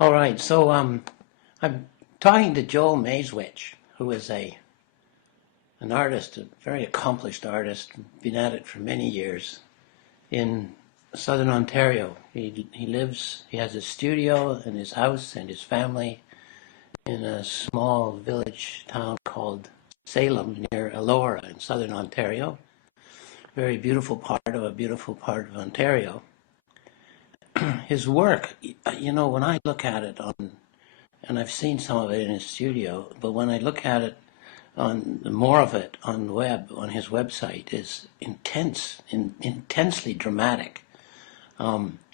All right, so I'm talking to Joel Masewich, who is an artist, a very accomplished artist, been at it for many years in southern Ontario. He has a studio and his house and his family in a small village town called Salem near Elora in southern Ontario. Very beautiful part of a beautiful part of Ontario. His work, when I look at it and I've seen some of it in his studio, but when I look at it more of it on the web, on his website, is intensely dramatic.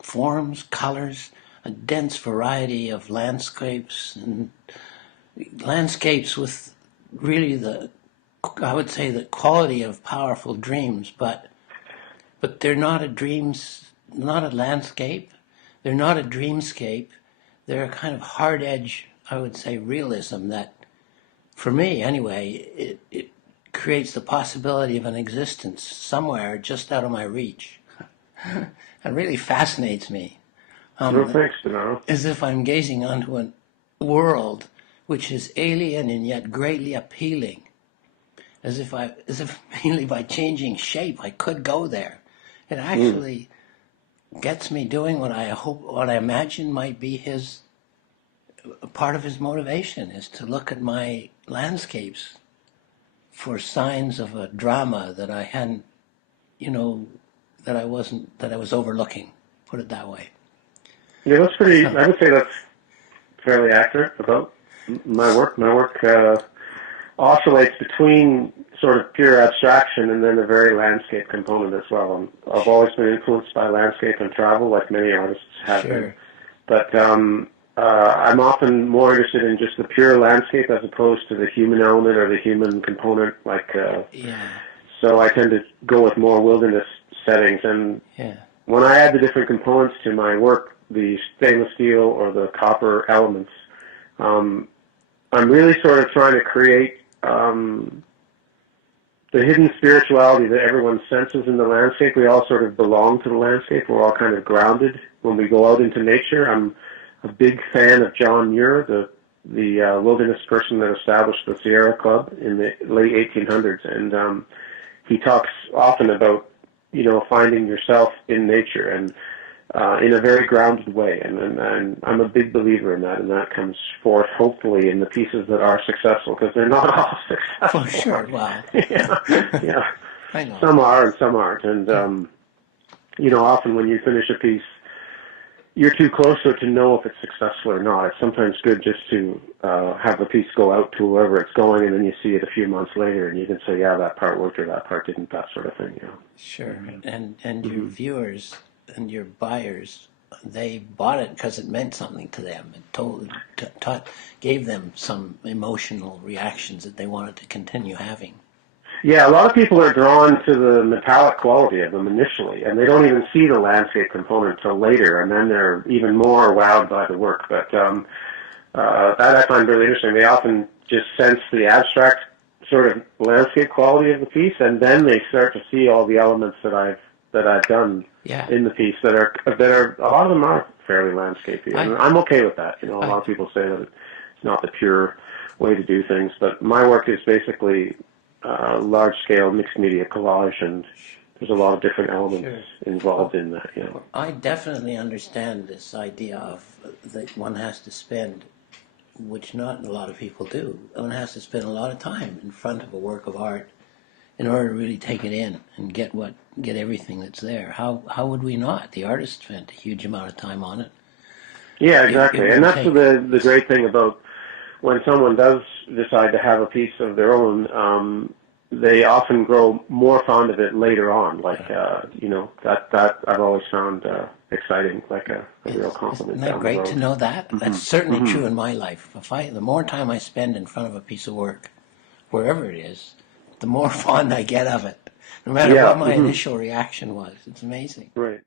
Forms, colors, a dense variety of landscapes, and landscapes with really I would say, the quality of powerful dreams, but they're not not a landscape, they're not a dreamscape, they're a kind of hard edge, I would say, realism that, for me anyway, it creates the possibility of an existence somewhere just out of my reach. It really fascinates me. No thanks, Denaro. As if I'm gazing onto a world which is alien and yet greatly appealing. As if mainly by changing shape I could go there. It actually gets me doing what I imagine might be part of his motivation, is to look at my landscapes for signs of a drama that I hadn't, that I was overlooking, put it that way. Yeah, I would say that's fairly accurate about my work. My work oscillates between sort of pure abstraction and then a very landscape component as well. I've always been influenced by landscape and travel, like many artists have been. But I'm often more interested in just the pure landscape as opposed to the human element or the human component. So I tend to go with more wilderness settings. And when I add the different components to my work, the stainless steel or the copper elements, I'm really sort of trying to create the hidden spirituality that everyone senses in the landscape. We all sort of belong to the landscape. We're all kind of grounded when we go out into nature. I'm a big fan of John Muir, the wilderness person that established the Sierra Club in the late 1800s, and he talks often about finding yourself in nature and in a very grounded way, and I'm a big believer in that, and that comes forth hopefully in the pieces that are successful, because they're not all successful. For sure, wow. yeah. I know. Some are and some aren't, and often when you finish a piece, you're too close to it to know if it's successful or not. It's sometimes good just to have the piece go out to wherever it's going, and then you see it a few months later, and you can say, yeah, that part worked or that part didn't, that sort of thing. Sure, and your viewers and your buyers, they bought it because it meant something to them. It gave them some emotional reactions that they wanted to continue having. Yeah, a lot of people are drawn to the metallic quality of them initially, and they don't even see the landscape component until later, and then they're even more wowed by the work. But that I find really interesting. They often just sense the abstract sort of landscape quality of the piece, and then they start to see all the elements that I've done in the piece that are a lot of them are fairly landscapey, and I'm okay with that. A lot of people say that it's not the pure way to do things, but my work is basically large-scale mixed media collage, and there's a lot of different elements involved in that. I definitely understand this idea of that one has to spend, which not a lot of people do. One has to spend a lot of time in front of a work of art in order to really take it in and get everything that's there. How would we not? The artist spent a huge amount of time on it. Yeah, exactly. And that's the great thing about when someone does decide to have a piece of their own, they often grow more fond of it later on. That I've always found exciting, like a real compliment. Isn't that great to know that? That's certainly true in my life. The more time I spend in front of a piece of work, wherever it is, the more fond I get of it, no matter what my initial reaction was. It's amazing. Right.